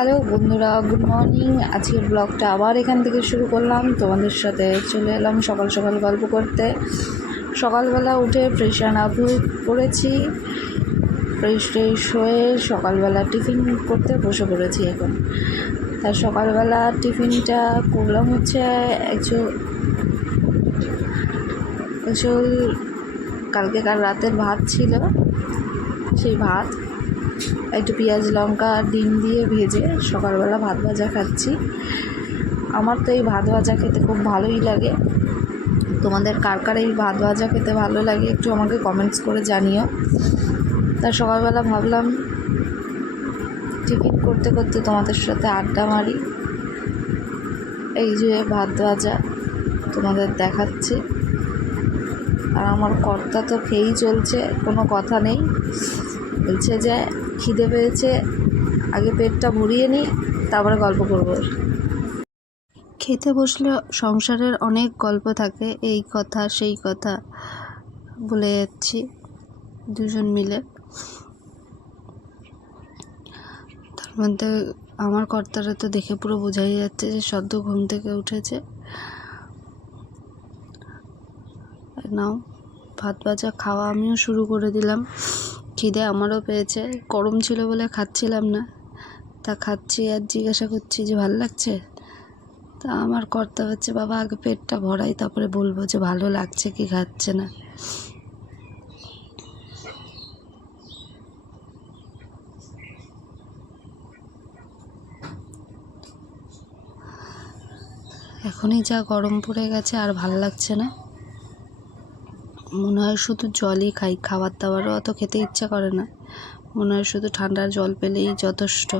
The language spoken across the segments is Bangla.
হ্যালো বন্ধুরা, গুড মর্নিং। আজকের ব্লগটা আবার এখান থেকে শুরু করলাম। তোমাদের সাথে চলে এলাম সকাল সকাল গল্প করতে। সকালবেলা উঠে ফ্রেশ আপ করেছি ফ্রেশ ফ্রেশ হয়ে সকালবেলা টিফিন করতে বসে পড়েছি এখন। তার সকালবেলা টিফিনটা করলাম হচ্ছে একচুয়াল কালকে কাল রাতের ভাত ছিল, সেই ভাত। একটু পেঁয়াজ, লঙ্কা ডিম দিয়ে ভেজে সকালবেলা ভাত ভাজা খাচ্ছি। আমার তো এই ভাত ভাজা খেতে খুব ভালোই লাগে। তোমাদের কার কার এই ভাত ভাজা খেতে ভালো লাগে একটু আমাকে কমেন্টস করে জানিও। তা সকালবেলা ভাবলাম টিফিন করতে করতে তোমাদের সাথে আড্ডা মারি। এই যে ভাত ভাজা তোমাদের দেখাচ্ছি। আর আমার কর্তা তো খেয়েই চলছে, কোনো কথা নেই। বলছে যে খিদে পেয়েছে, আগে পেটটা ভরিয়ে নিই, তারপরে গল্প করব। খেতে বসলে সংসারের অনেক গল্প থাকে, এই কথা, সেই কথা বলে যাচ্ছি দুজন মিলে। তার মধ্যে আমার কর্তারা তো দেখে পুরো বোঝাই যাচ্ছে যে সদ্য ঘুম থেকে উঠেছে। নাও, ভাত ভাজা খাওয়া আমিও শুরু করে দিলাম। খিদে আমারও পেয়েছে, গরম ছিল বলে খাচ্ছিলাম না। তা খাচ্ছি আর জিজ্ঞাসা করছি যে, ভালো লাগছে? তা আমার কর্তা হচ্ছে, বাবা, আগে পেটটা ভরাই, তারপরে বলব যে, ভালো লাগছে কি খাচ্ছে না? এখনই যা গরম পড়ে গেছে, আর ভালো লাগছে না। মনে হয় শুধু জলই খাই খাবার দাবারও অত খেতে ইচ্ছা করে না। মনে হয় শুধু ঠান্ডা জল পেলেই যথেষ্ট।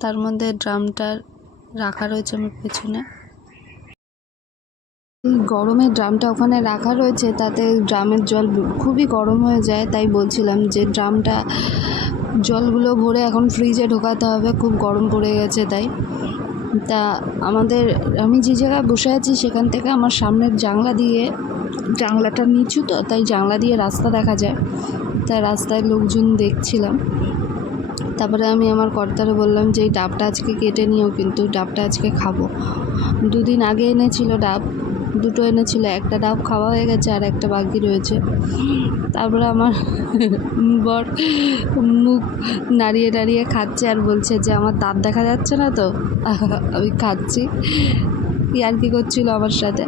তার মধ্যে ড্রামটা রাখা রয়েছে আমার পেছনে। গরমে ড্রামটা ওখানে রাখা রয়েছে, তাতে ড্রামের জল খুবই গরম হয়ে যায়, তাই বলছিলাম যে ড্রামটা জলগুলো ভরে এখন ফ্রিজে ঢোকাতে হবে, খুব গরম পড়ে গেছে তাই। তা আমাদের, আমি যে জায়গায় বসে আছি সেখান থেকে আমার সামনের জানলা দিয়ে, জানলাটা নিচু তো, তাই জানলা দিয়ে রাস্তা দেখা যায়। তাই রাস্তায় লোকজন দেখছিলাম। তারপরে আমি আমার কর্তারে বললাম যে, এই ডাবটা আজকে কেটে নিও, কিন্তু ডাবটা আজকে খাব। দুদিন আগে এনেছিল ডাব। দুটো এনেছিল, একটা ডাব খাওয়া হয়ে গেছে আর একটা বাকি রয়েছে। তারপরে আমার বর মুখ নাড়িয়ে নাড়িয়ে খাচ্ছে আর বলছে যে, আমার দাঁত দেখা যাচ্ছে না তো? আমি খাচ্ছি। আর কি করছিল আমার সাথে?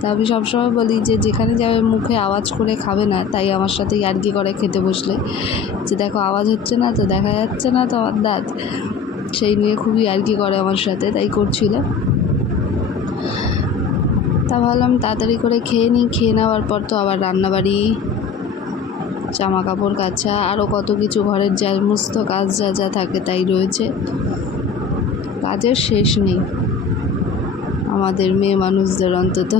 তা আমি সবসময় বলি যে, যেখানে যাবে মুখে আওয়াজ করে খাবে না, তাই আমার সাথে ইয়ার্কি করে খেতে বসলে? যে, দেখো, আওয়াজ হচ্ছে না তো, দেখা যাচ্ছে না তো আমার দাঁত। সেই নিয়ে খুবই ইয়ার্কি করে আমার সাথে, তাই করছিল। তা ভাবলাম তাড়াতাড়ি করে খেয়ে নিই। খেয়ে নেওয়ার পর তো আবার রান্নাবাড়ি জামা কাপড় কাচা আরও কত কিছু, ঘরের যা সমস্ত কাজ যা যা থাকে তাই রয়েছে। কাজের শেষ নেই। আমাদের মেয়ে মানুষদের অন্তত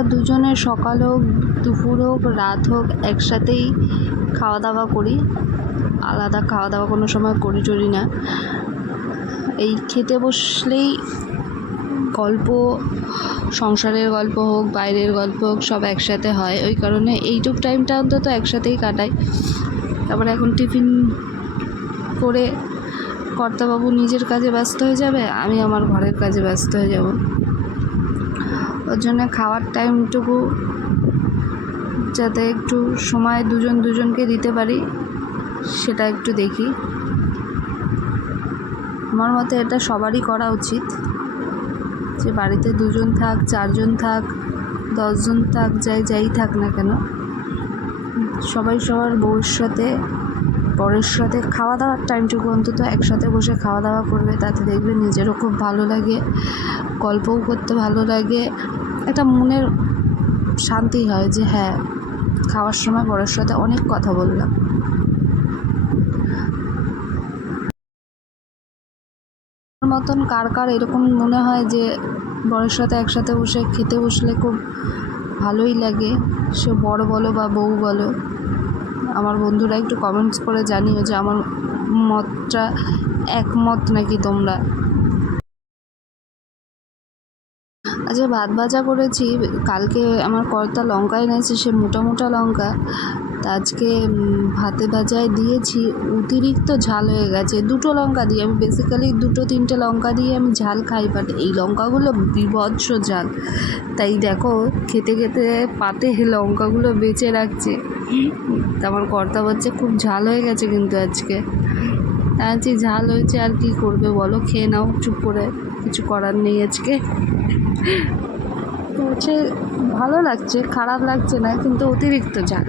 আমরা দুজনে সকাল হোক, দুপুর হোক, রাত হোক একসাথেই খাওয়া দাওয়া করি। আলাদা খাওয়া দাওয়া কোনো সময় করি টরি না। এই খেতে বসলেই গল্প, সংসারের গল্প হোক, বাইরের গল্প হোক, সব একসাথে হয়। ওই কারণে এইটুক টাইমটা অন্তত একসাথেই কাটাই। তারপরে এখন টিফিন করে কর্তাবাবু নিজের কাজে ব্যস্ত হয়ে যাবে, আমি আমার ঘরের কাজে ব্যস্ত হয়ে যাব। ওর জন্য খাওয়ার টাইমটুকু যাতে একটু সময় দুজন দুজনকে দিতে পারি, সেটা একটু দেখি। আমার মতে এটা সবারই করা উচিত। যে বাড়িতে দুজন থাক, চারজন থাক, দশজন থাক, যাই যাই থাক না কেন, সবাই সবার বউয়ের বরের সাথে খাওয়া দাওয়ার টাইমটুকু অন্তত একসাথে বসে খাওয়া দাওয়া করবে, তাতে দেখবে নিজেরও খুব ভালো লাগে, গল্পও করতে ভালো লাগে। একটা মনের শান্তি হয় যে হ্যাঁ খাওয়ার সময় বরের সাথে অনেক কথা বললাম। মতন কার কার এরকম মনে হয় যে বরের সাথে একসাথে বসে খেতে বসলে খুব ভালোই লাগে? সে বড় বলো বা বউ বলো আমার বন্ধুরা একটু কমেন্টস করে জানিও যে আমার মতটা একমত নাকি তোমরা? আচ্ছা ভাত ভাজা করেছি, কালকে আমার কর্তা লঙ্কা এনেছে, সে মোটা মোটা লঙ্কা। তা আজকে ভাতে ভাজায় দিয়েছি, অতিরিক্ত ঝাল হয়ে গেছে। দুটো লঙ্কা দিয়ে আমি বেসিক্যালি দুটো তিনটে লঙ্কা দিয়ে আমি ঝাল খাই বাট এই লঙ্কাগুলো বিভৎস ঝাল। তাই দেখো, খেতে খেতে পাতে লঙ্কাগুলো বেঁচে রাখছে। আমার কর্তা বলছে, খুব ঝাল হয়ে গেছে কিন্তু আজকে। আজকে ঝাল হয়েছে, আর কি করবে বলো? খেয়ে নাও, চুপ করে। কিছু করার নেই আজকে। তো হচ্ছে ভালো লাগছে, খারাপ লাগছে না, কিন্তু অতিরিক্ত ঝাল।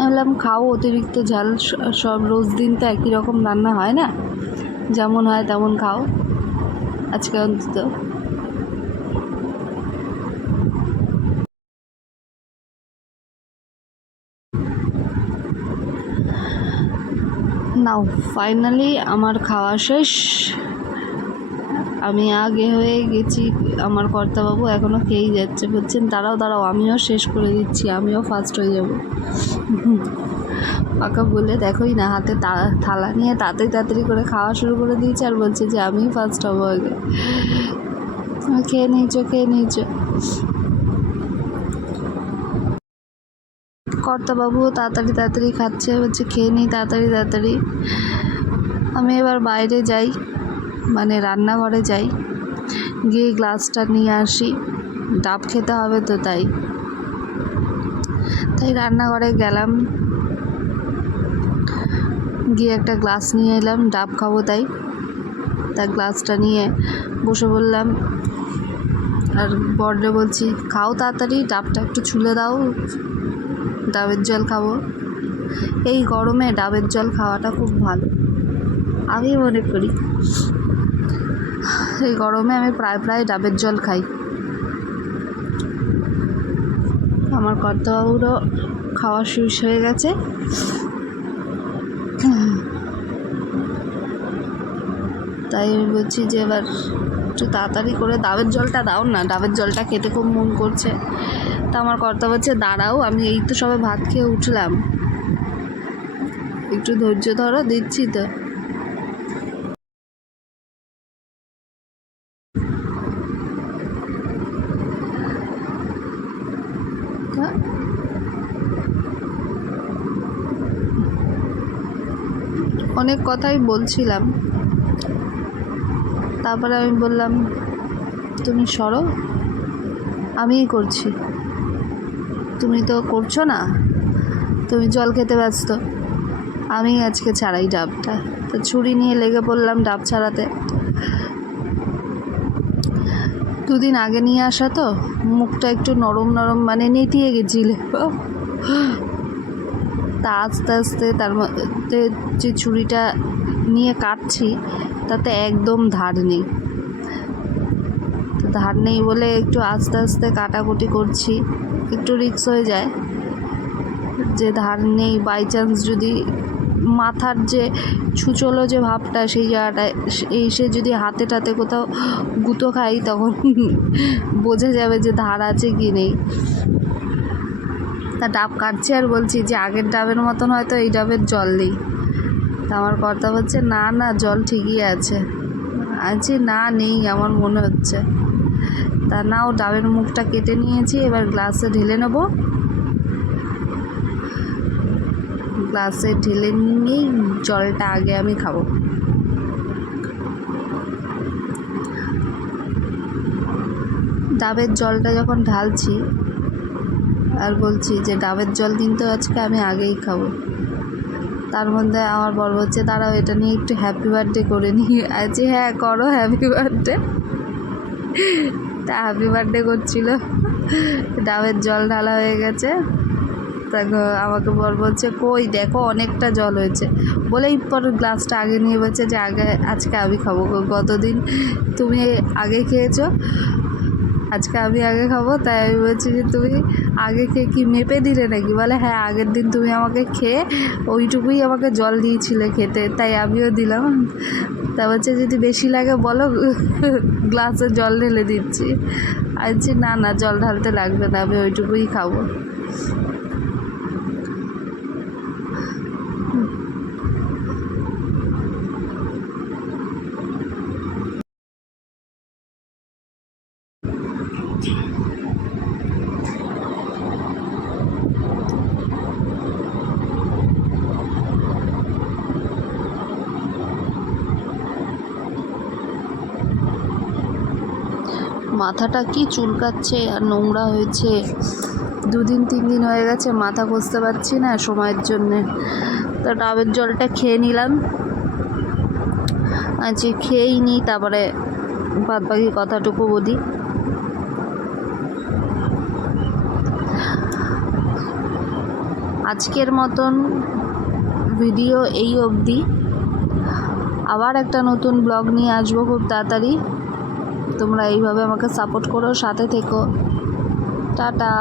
আমি বললাম, খাও, অতিরিক্ত ঝাল সব রোজ দিন তো একই রকম রান্না হয় না? যেমন হয় তেমন খাও। আজকে অন্তত। নাও, ফাইনালি আমার খাওয়া শেষ। আমি আগে হয়ে গেছি, আমার কর্তাবাবু এখনও খেয়েই যাচ্ছে বলছেন দাঁড়াও দাঁড়াও, আমিও শেষ করে দিচ্ছি, আমিও ফার্স্ট হয়ে যাব। পাকা বলে দেখোই না, হাতে থালা নিয়ে তাড়াতাড়ি তাড়াতাড়ি করে খাওয়া শুরু করে দিয়েছে আর বলছে যে আমিই ফার্স্ট হব আগে। খেয়ে নিয়েছো খেয়ে নিয়েছো। কর্তাবাবুও তাড়াতাড়ি তাড়াতাড়ি খাচ্ছে, বলছে, খেয়ে নিই তাড়াতাড়ি তাড়াতাড়ি। আমি এবার বাইরে যাই। মানে রান্নাঘরে যাই, গিয়ে গ্লাসটা নিয়ে আসি। ডাব খেতে হবে তো তাই। তাই রান্নাঘরে গেলাম। গিয়ে একটা গ্লাস নিয়ে এলাম, ডাব খাব তাই। তা গ্লাসটা নিয়ে বসে বললাম, আর বড়রে বলছি, খাও তাড়াতাড়ি, ডাবটা একটু ছুলে দাও, ডাবের জল খাব। এই গরমে ডাবের জল খাওয়াটা খুব ভালো। আমি মনে করি। এই গরমে আমি প্রায় প্রায় ডাবের জল খাই। আমার কর্তাবাবুরও খাওয়া শেষ হয়ে গেছে। তাই আমি বলছি যে এবার একটু তাড়াতাড়ি করে ডাবের জলটা দাও না, ডাবের জলটা খেতে খুব মন করছে। তা আমার কর্তা বলছে, দাঁড়াও, আমি এই তো সবে ভাত খেয়ে উঠলাম। একটু ধৈর্য ধরো, দিচ্ছি তো। অনেক কথাই বলছিলাম। তারপরে আমি বললাম, তুমি সরো, আমিই করছি। তুমি তো করছ না, তুমি জল খেতে ব্যস্ত। আমি আজকে ছাড়াই ডাবটা। তো ছুরি নিয়ে লেগে পড়লাম ডাব ছাড়াতে। দুদিন আগে নিয়ে আসা তো, মুখটা একটু নরম নরম মানে নেতিয়ে গেছিল। তা আস্তে আস্তে তার মধ্যে যে ছুরিটা নিয়ে কাটছি, তাতে একদম ধার নেই। ধার নেই বলে একটু আস্তে আস্তে কাটাকুটি করছি, একটু রিক্স হয়ে যায়। যে ধার নেই বাই চান্স যদি মাথার যে ছুচলো যে ভাবটা, সেই জায়গাটায় এসে যদি হাতে টাতে কোথাও গুঁতো খাই, তখন বোঝা যাবে যে ধার আছে কি নেই। তা ডাব কাটছি আর বলছি যে আগের ডাবের মতন হয়তো এই ডাবের জল নেই। তা আমার কর্তা বলছে, না না, জল ঠিকই আছে। আছি না, নেই, আমার মনে হচ্ছে। তা না, ও ডাবের মুখটা কেটে নিয়েছি, এবার গ্লাসে ঢেলে নেব। গ্লাসে ঢেলে নিয়েই জলটা আগে আমি খাব। ডাবের জলটা যখন ঢালছি আর বলছি যে, ডাবের জল কিন্তু আজকে, আমি আগেই খাব। তার মধ্যে আমার বর বলছে তারাও এটা নিয়ে একটু হ্যাপি বার্থডে করে নিই। আছি হ্যাঁ করো হ্যাপি বার্থডে তা হ্যাপি বার্থডে করছিল। ডাবের জল ঢালা হয়ে গেছে। তা আমাকে বর বলছে, কই, দেখো, অনেকটা জল হয়েছে। বলেই পর গ্লাসটা আগে নিয়ে বলছে যে, আগে, আজকে আমি খাব। গতদিন তুমি আগে খেয়েছো? আজকে আমি আগে খাব, তাই আমি বলছি যে তুমি আগে খেয়ে কি মেপে দিলে নাকি? বলে হ্যাঁ আগের দিন তুমি আমাকে খেয়ে ওইটুকুই আমাকে জল দিয়েছিলে খেতে, তাই আমিও দিলাম। তা বলছে, যদি বেশি লাগে বলো, গ্লাসে জল ঢেলে দিচ্ছি। আর না না, জল ঢালতে লাগবে না, আমি ওইটুকুই খাব। মাথাটা কি চুলকাচ্ছে আর নোংরা হয়েছে? দুদিন, তিন দিন হয়ে গেছে, মাথা ঘষতে পারছি না সময়ের জন্যে। তো ডাবের জলটা খেয়ে নিলাম। আজকে খেয়েই নিই তারপরে বাদ বাকি কথাটুকু বলি। আজকের মতন ভিডিও এই অবধি। আবার একটা নতুন ব্লগ নিয়ে আসব খুব তাড়াতাড়ি। তোমরা এইভাবে আমাকে সাপোর্ট করো সাথে থেকো। টাটা।